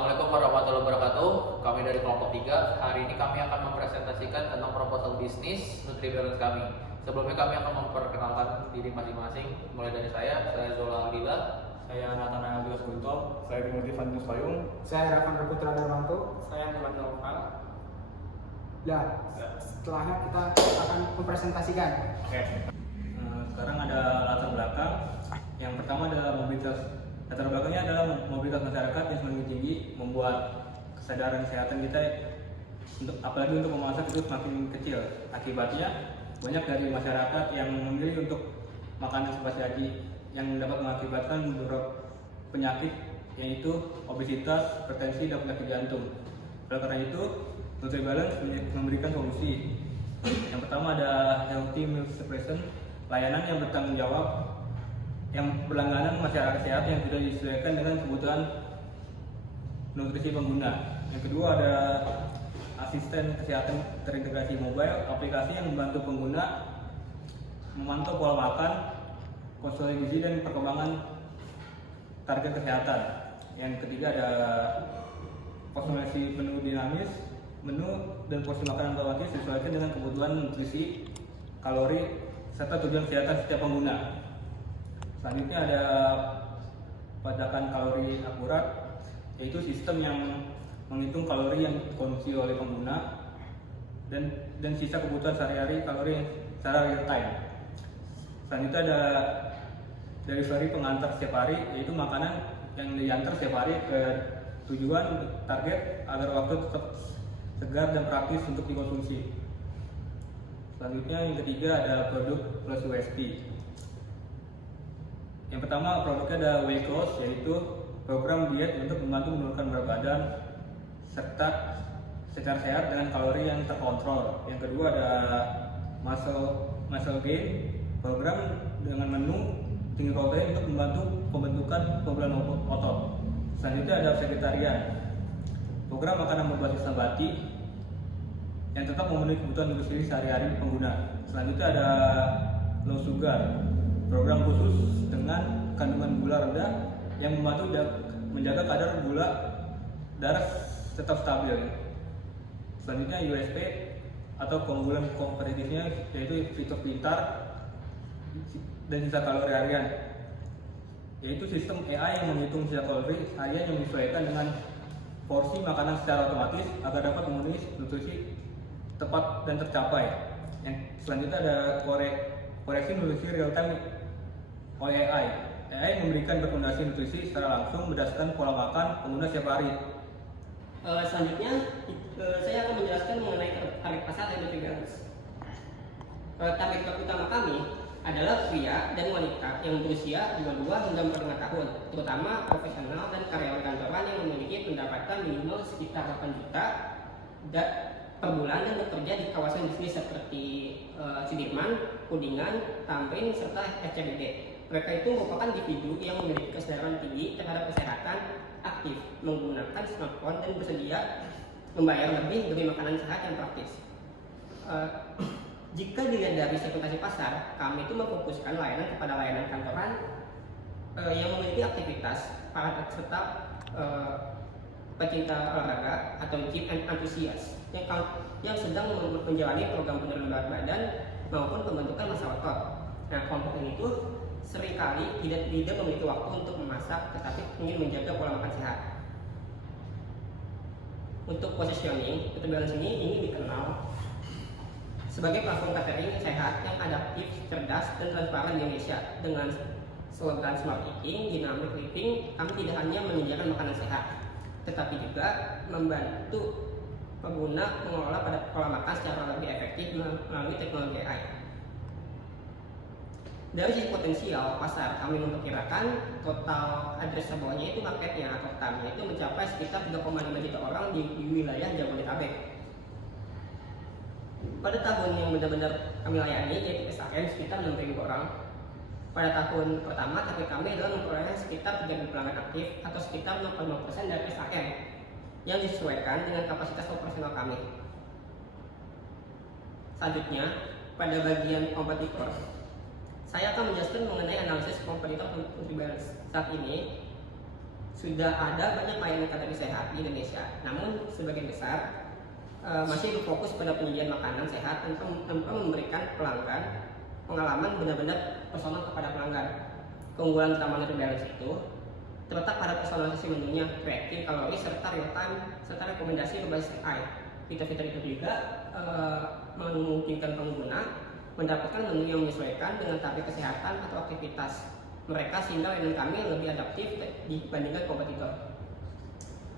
Assalamualaikum warahmatullahi wabarakatuh. Kami dari kelompok 3. Hari ini kami akan mempresentasikan tentang proposal bisnis NutriBalance kami. Sebelumnya kami akan memperkenalkan diri masing-masing. Mulai dari saya Zola Aldila. Saya Nathan Agus Gunto. Saya Timothy Vanus Payung. Saya Ravan Putra Darmanto. Saya Nirwan Noval. Nah, setelahnya kita akan mempresentasikan. Oke. Sekarang ada latar belakang. Yang pertama adalah mobilitas. Latar belakangnya adalah mobilitas masyarakat yang semakin tinggi, membuat kesadaran kesehatan kita apalagi untuk memasak itu semakin kecil. Akibatnya banyak dari masyarakat yang memilih untuk makanan sesaji yang dapat mengakibatkan beberapa penyakit, yaitu obesitas, hipertensi, dan penyakit jantung. Oleh karena itu, NutriBalance memberikan solusi. Yang pertama ada Healthy Meal Suppression, layanan yang bertanggung jawab yang berlangganan masyarakat sehat yang sudah disesuaikan dengan kebutuhan nutrisi pengguna. Yang kedua ada asisten kesehatan terintegrasi mobile, aplikasi yang membantu pengguna memantau pola makan, konsultasi gizi, dan perkembangan target kesehatan. Yang ketiga ada personalisasi menu dinamis, menu dan porsi makanan otomatis disesuaikan dengan kebutuhan nutrisi, kalori, serta tujuan kesehatan setiap pengguna. Selanjutnya ada padakan kalori akurat, yaitu sistem yang menghitung kalori yang dikonsumsi oleh pengguna dan sisa kebutuhan sehari-hari kalori secara real time. Selanjutnya ada delivery pengantar setiap hari, yaitu makanan yang diantar setiap hari ke tujuan target agar waktu tetap segar dan praktis untuk dikonsumsi. Selanjutnya yang ketiga ada produk plus USP. Yang pertama produknya ada Weight Loss, yaitu program diet untuk membantu menurunkan berat badan serta secara sehat dengan kalori yang terkontrol. Yang kedua ada Muscle Gain, program dengan menu tinggi protein untuk membantu pembentukan pembelan otot. Selanjutnya ada Vegetarian, program makanan berbasis nabati yang tetap memenuhi kebutuhan nutrisi sehari-hari pengguna. Selanjutnya ada Low Sugar, program khusus dengan kandungan gula rendah yang membantu menjaga kadar gula darah tetap stabil. Selanjutnya USP atau keunggulan kompetitifnya yaitu fitur pintar dan sisa kalori harian, yaitu sistem AI yang menghitung sisa kalori harian yang disesuaikan dengan porsi makanan secara otomatis agar dapat memenuhi nutrisi tepat dan tercapai. Yang selanjutnya ada koreksi nutrisi real time oleh AI. AI memberikan rekomendasi nutrisi secara langsung berdasarkan pola makan pengguna setiap hari. Selanjutnya, saya akan menjelaskan mengenai target pasar dari NutriBalance. Target utama kami adalah pria dan wanita yang berusia 22 hingga 45 tahun, terutama profesional dan karyawan kantoran yang memiliki pendapatan minimal sekitar 8 juta per bulan dan bekerja di kawasan bisnis seperti Sudirman, Kuningan, Tamrin, serta SCBD. Mereka itu merupakan individu yang memiliki kesadaran tinggi terhadap kesehatan, aktif, menggunakan smartphone, dan bersedia membayar lebih demi makanan sehat yang praktis. Jika dilihat dari segmentasi pasar, kami itu memfokuskan layanan kepada layanan kantoran yang memiliki aktivitas para peserta pecinta olahraga atau gym enthusiast yang sedang menjalani program penurunan berat badan maupun pembentukan massa otot. Nah, kelompok ini tuh seringkali tidak memiliki waktu untuk memasak, tetapi ingin menjaga pola makan sehat. Untuk positioning, NutriBalance ini dikenal sebagai platform catering sehat yang adaptif, cerdas, dan transparan di Indonesia. Dengan slogan Smart Eating, Dynamic Living, kami tidak hanya menyediakan makanan sehat, tetapi juga membantu pengguna mengelola pada pola makan secara lebih efektif melalui teknologi AI. Dari sisi potensial pasar, kami memperkirakan total addressable-nya itu marketnya atau TAM-nya itu mencapai sekitar 3,5 juta orang di wilayah Jabodetabek. Pada tahun yang benar-benar kami layani, yaitu SAM, sekitar 6.000 orang. Pada tahun pertama, target kami adalah memperoleh sekitar 3.000 pelanggan aktif atau sekitar 0,5% dari SAM yang disesuaikan dengan kapasitas operasional kami. Selanjutnya, pada bagian kompetitor, saya akan menjelaskan mengenai analisis kompetitor NutriBalance. Saat ini, sudah ada banyak layanan kategori sehat di Indonesia. Namun sebagian besar masih berfokus pada penyediaan makanan sehat tanpa memberikan pelanggan pengalaman benar-benar personal kepada pelanggan. Keunggulan utama NutriBalance itu terletak pada personalisasi menunya, tracking kalori serta real time serta rekomendasi berbasis AI. Fitur-fitur itu juga memungkinkan pengguna mendapatkan menu yang menyesuaikan dengan target kesehatan atau aktivitas mereka sehingga layanan kami lebih adaptif dibandingkan kompetitor.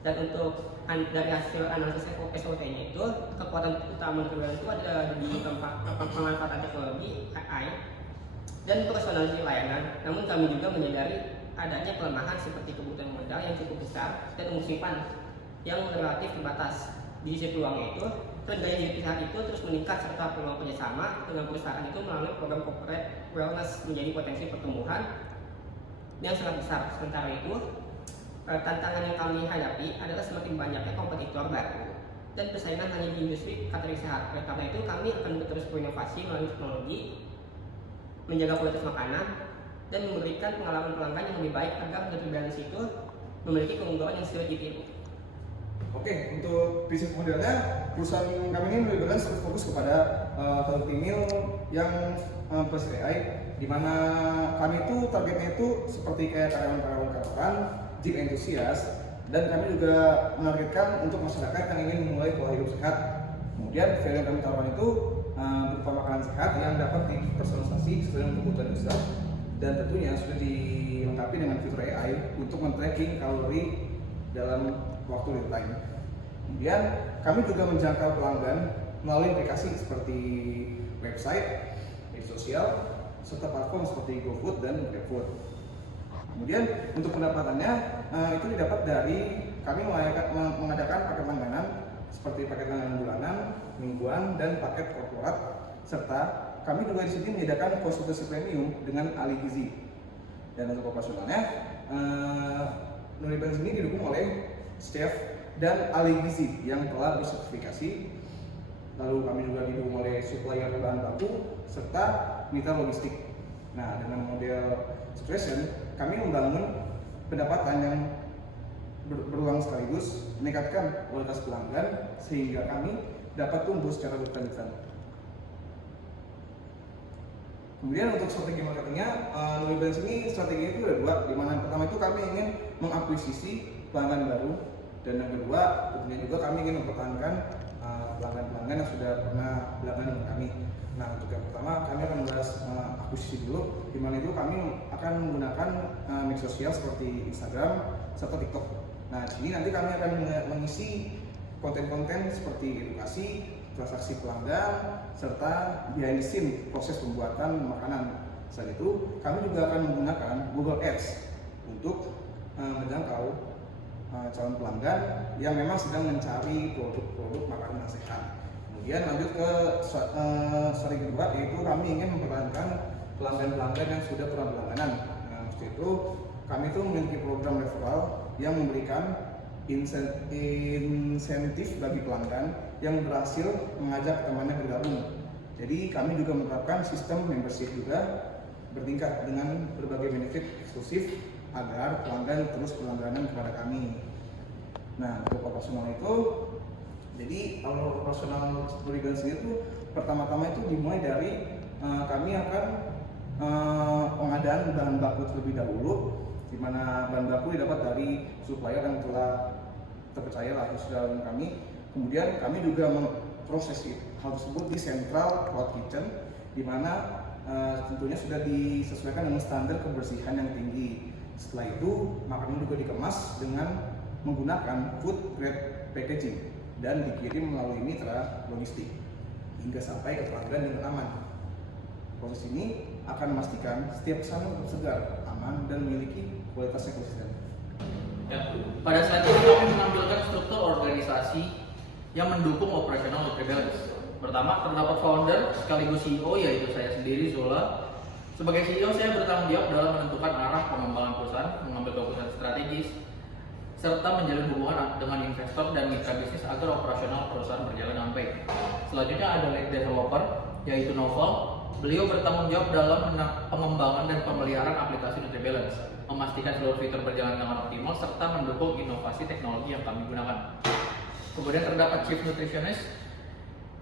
Dan untuk dari hasil analisis SWOT-nya itu, kekuatan utama NutriBalance itu ada di pemanfaatan teknologi AI dan personalisasi layanan. Namun kami juga menyadari adanya kelemahan seperti kebutuhan modal yang cukup besar dan umur simpan yang relatif terbatas. Di sisi peluangnya itu, tren gaya hidup sehat itu terus meningkat serta peluang kerjasama dengan perusahaan itu melalui program corporate wellness menjadi potensi pertumbuhan yang sangat besar. Sementara itu, tantangan yang kami hadapi adalah semakin banyaknya kompetitor baru dan persaingan hanya di industri kategori sehat. Oleh karena itu, kami akan terus berinovasi melalui teknologi, menjaga kualitas makanan, dan memberikan pengalaman pelanggan yang lebih baik agar NutriBalance itu memiliki keunggulan yang sulit ditiru. Oke, untuk bisnis modelnya, perusahaan kami ini NutriBalance fokus kepada healthy meal yang plus AI, di mana kami itu targetnya itu seperti kayak karyawan-karyawan kantoran, gym enthusiast, dan kami juga menargetkan untuk masyarakat yang ingin memulai pola hidup sehat. Kemudian value yang kami tawarkan itu berupa makanan sehat yang dapat dipersonalisasi sesuai dengan kebutuhan user, dan tentunya sudah dilengkapi dengan fitur AI untuk men-tracking kalori dalam waktu real time. Kemudian kami juga menjangkau pelanggan melalui aplikasi seperti website, media sosial, serta platform seperti GoFood dan GrabFood. Kemudian untuk pendapatannya itu didapat dari kami mengadakan paket langganan seperti paket langganan bulanan, mingguan, dan paket korporat, serta kami juga di sini menyediakan konsultasi premium dengan ahli gizi. Dan untuk operasionalnya, NutriBalance ini didukung oleh chef dan ahli gizi yang telah bersertifikasi. Lalu kami juga didukung oleh supplier bahan baku serta mitra logistik. Nah, dengan model subscription, kami membangun pendapatan yang berulang sekaligus meningkatkan kualitas pelanggan sehingga kami dapat tumbuh secara berkelanjutan. Kemudian untuk strategi marketingnya, NutriBalance ini strateginya itu ada dua, di mana pertama itu kami ingin mengakuisisi pelanggan baru, dan yang kedua tentunya juga kami ingin mempertahankan pelanggan-pelanggan yang sudah pernah berlangganan dengan kami. Nah, untuk yang pertama kami akan membahas akuisisi dulu, di mana itu kami akan menggunakan media sosial seperti Instagram serta TikTok. Nah, di sini nanti kami akan mengisi konten-konten seperti edukasi, transaksi pelanggan, serta behind the scene proses pembuatan makanan. Selain itu, kami juga akan menggunakan Google Ads untuk menjangkau calon pelanggan yang memang sedang mencari produk-produk makanan yang sehat. Kemudian lanjut ke strategi kedua, yaitu kami ingin mempertahankan pelanggan-pelanggan yang sudah pernah berlangganan. Nah, maksud itu kami itu memiliki program referral yang memberikan insentif bagi pelanggan yang berhasil mengajak temannya bergabung. Jadi kami juga menerapkan sistem membership juga bertingkat dengan berbagai benefit eksklusif agar pelanggan terus berlangganan kepada kami. Nah, untuk operasional itu, jadi kalau operasional NutriBalance itu pertama-tama itu dimulai dari kami akan pengadaan bahan baku terlebih dahulu, di mana bahan baku didapat dari supplier yang telah terpercaya lah sudah kami. Kemudian kami juga memproses hal tersebut di Central Cloud Kitchen, di mana tentunya sudah disesuaikan dengan standar kebersihan yang tinggi. Setelah itu, makanan juga dikemas dengan menggunakan food grade packaging dan dikirim melalui mitra logistik hingga sampai ke pelanggan dengan aman. Proses ini akan memastikan setiap pesanan tetap segar, aman, dan memiliki kualitas yang konsisten. Ya, pada saat ini kami menampilkan struktur organisasi yang mendukung operasional NutriBalance. Pertama, terdapat founder sekaligus CEO, yaitu saya sendiri, Zola. Sebagai CEO, saya bertanggung jawab dalam menentukan arah pengembangan perusahaan, mengambil keputusan strategis, serta menjalin hubungan dengan investor dan mitra bisnis agar operasional perusahaan berjalan dengan baik. Selanjutnya ada lead developer, yaitu Novel. Beliau bertanggung jawab dalam pengembangan dan pemeliharaan aplikasi NutriBalance, memastikan seluruh fitur berjalan dengan optimal, serta mendukung inovasi teknologi yang kami gunakan. Kemudian terdapat Chief Nutritionist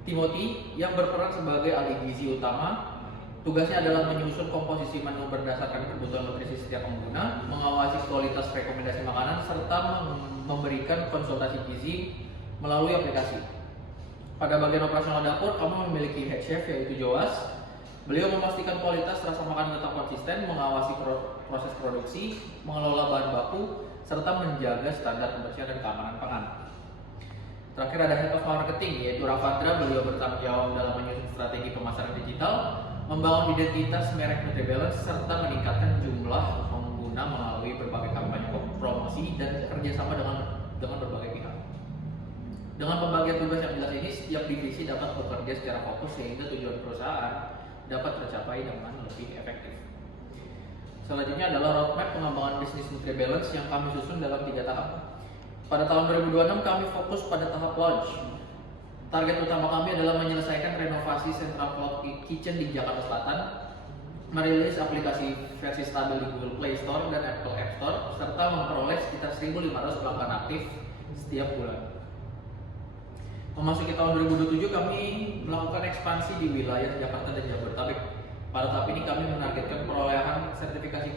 Timothy yang berperan sebagai ahli gizi utama. Tugasnya adalah menyusun komposisi menu berdasarkan kebutuhan nutrisi setiap pengguna, mengawasi kualitas rekomendasi makanan, serta memberikan konsultasi gizi melalui aplikasi. Pada bagian operasional dapur, kami memiliki head chef yaitu Joas. Beliau memastikan kualitas rasa makanan tetap konsisten, mengawasi proses produksi, mengelola bahan baku, serta menjaga standar kebersihan dan keamanan pangan. Terakhir ada Head of Marketing yaitu Ravandra. Beliau bertanggung jawab dalam menyusun strategi pemasaran digital, membangun identitas merek NutriBalance, serta meningkatkan jumlah pengguna melalui berbagai kampanye promosi dan kerjasama dengan berbagai pihak. Dengan pembagian tugas yang jelas ini, setiap divisi dapat bekerja secara fokus sehingga tujuan perusahaan dapat tercapai dengan lebih efektif. Selanjutnya adalah roadmap pengembangan bisnis NutriBalance yang kami susun dalam 3 tahap. Pada tahun 2026 kami fokus pada tahap launch. Target utama kami adalah menyelesaikan renovasi Central Cloud Kitchen di Jakarta Selatan, merilis aplikasi versi stabil di Google Play Store dan Apple App Store, serta memperoleh sekitar 1.500 pelanggan aktif setiap bulan. Memasuki tahun 2027 kami melakukan ekspansi di wilayah Jakarta dan Jabodetabek. Pada tahap ini kami menargetkan perolehan sertifikasi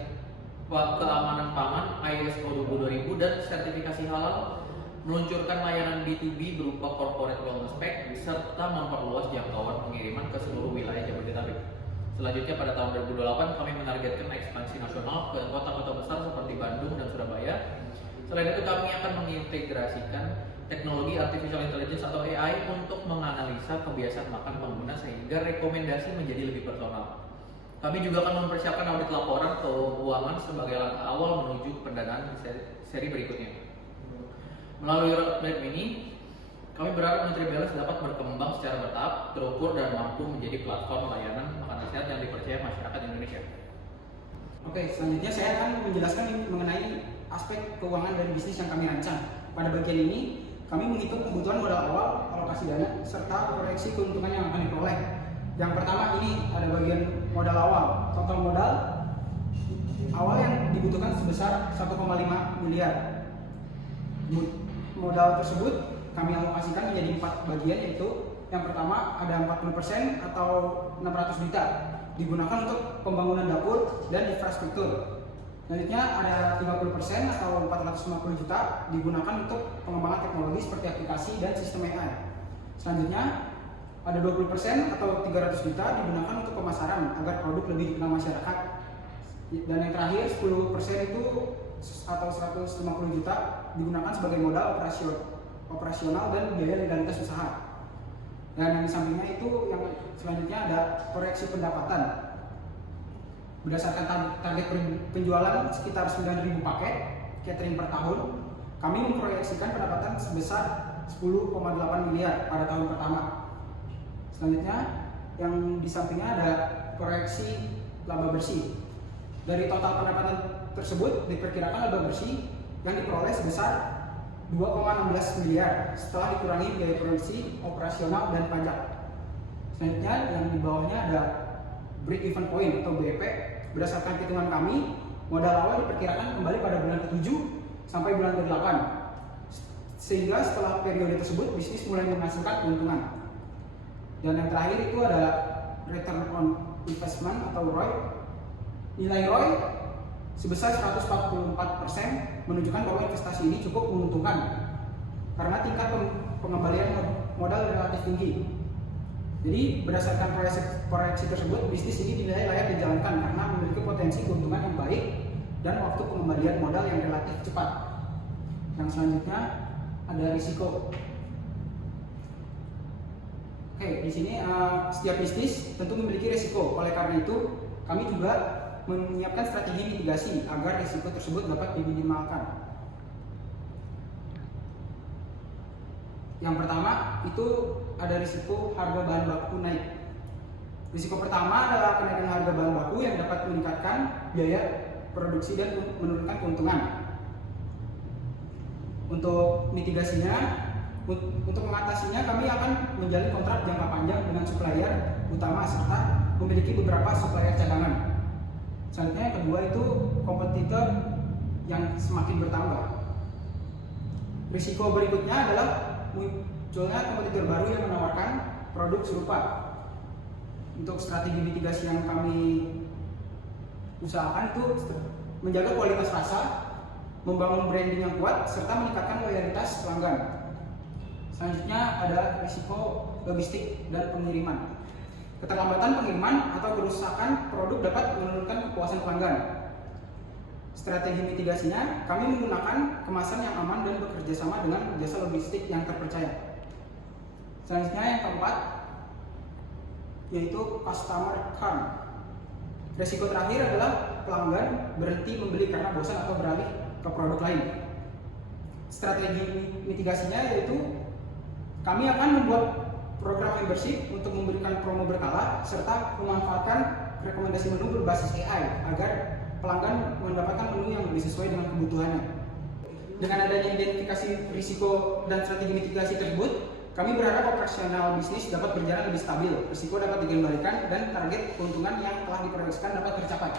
keamanan pangan ISO 22000 dan sertifikasi halal, meluncurkan layanan B2B berupa corporate wellness pack, serta memperluas jangkauan pengiriman ke seluruh wilayah Jabodetabek. Selanjutnya pada tahun 2028 kami menargetkan ekspansi nasional ke kota-kota besar seperti Bandung dan Surabaya. Selain itu kami akan mengintegrasikan teknologi artificial intelligence atau AI untuk menganalisa kebiasaan makan pengguna sehingga rekomendasi menjadi lebih personal. Kami juga akan mempersiapkan audit laporan keuangan sebagai langkah awal menuju pendanaan di seri berikutnya. Melalui roadmap ini, kami berharap NutriBalance dapat berkembang secara bertahap, terukur, dan mampu menjadi platform layanan makanan sehat yang dipercaya masyarakat Indonesia. Oke, selanjutnya saya akan menjelaskan mengenai aspek keuangan dari bisnis yang kami rancang. Pada bagian ini, kami menghitung kebutuhan modal awal, alokasi dana, serta proyeksi keuntungan yang akan diperoleh. Yang pertama ini ada bagian modal awal. Total modal awal yang dibutuhkan sebesar 1,5 miliar. Modal tersebut kami alokasikan menjadi 4 bagian, yaitu yang pertama ada 40% atau 600 juta digunakan untuk pembangunan dapur dan infrastruktur. Selanjutnya ada 30% atau 450 juta digunakan untuk pengembangan teknologi seperti aplikasi dan sistem AI. Selanjutnya ada 20% atau 300 juta digunakan untuk pemasaran agar produk lebih dikenal masyarakat. Dan yang terakhir 10% itu atau 150 juta digunakan sebagai modal operasional dan biaya legalitas usaha. Dan yang di sampingnya itu yang selanjutnya ada proyeksi pendapatan. Berdasarkan target penjualan sekitar 9.000 paket catering per tahun, kami memproyeksikan pendapatan sebesar 10,8 miliar pada tahun pertama. Selanjutnya yang di sampingnya ada proyeksi laba bersih. Dari total pendapatan tersebut diperkirakan laba bersih yang diperoleh sebesar 2,16 miliar setelah dikurangi biaya produksi, operasional, dan pajak. Selanjutnya yang di bawahnya ada break even point atau BEP. Berdasarkan hitungan kami, modal awal diperkirakan kembali pada bulan ke-7 sampai bulan ke-8. Sehingga setelah periode tersebut bisnis mulai menghasilkan keuntungan. Dan yang terakhir itu ada return on investment atau ROI. Nilai ROI sebesar 144% menunjukkan bahwa investasi ini cukup menguntungkan karena tingkat pengembalian modal relatif tinggi. Jadi berdasarkan proyeksi tersebut, bisnis ini dinilai layak dijalankan karena memiliki potensi keuntungan yang baik dan waktu pengembalian modal yang relatif cepat. Yang selanjutnya ada risiko. Oke, di sini setiap bisnis tentu memiliki risiko. Oleh karena itu, kami juga menyiapkan strategi mitigasi agar risiko tersebut dapat diminimalkan. Yang pertama itu ada risiko harga bahan baku naik. Risiko pertama adalah kenaikan harga bahan baku yang dapat meningkatkan biaya produksi dan menurunkan keuntungan. Untuk mitigasinya, untuk mengatasinya kami akan menjalin kontrak jangka panjang dengan supplier utama serta memiliki beberapa supplier cadangan. Selanjutnya yang kedua itu kompetitor yang semakin bertambah. Risiko berikutnya adalah munculnya kompetitor baru yang menawarkan produk serupa. Untuk strategi mitigasi yang kami usahakan itu menjaga kualitas rasa, membangun branding yang kuat, serta meningkatkan loyalitas pelanggan. Selanjutnya ada risiko logistik dan pengiriman. Keterlambatan pengiriman atau kerusakan produk dapat menurunkan kepuasan pelanggan. Strategi mitigasinya, kami menggunakan kemasan yang aman dan bekerja sama dengan jasa logistik yang terpercaya. Selanjutnya yang keempat, yaitu customer harm. Resiko terakhir adalah pelanggan berhenti membeli karena bosan atau beralih ke produk lain. Strategi mitigasinya yaitu kami akan membuat program membership untuk memberikan promo berkala serta memanfaatkan rekomendasi menu berbasis AI agar pelanggan mendapatkan menu yang lebih sesuai dengan kebutuhannya. Dengan adanya identifikasi risiko dan strategi mitigasi tersebut, kami berharap operasional bisnis dapat berjalan lebih stabil, risiko dapat dikendalikan, dan target keuntungan yang telah diproyeksikan dapat tercapai.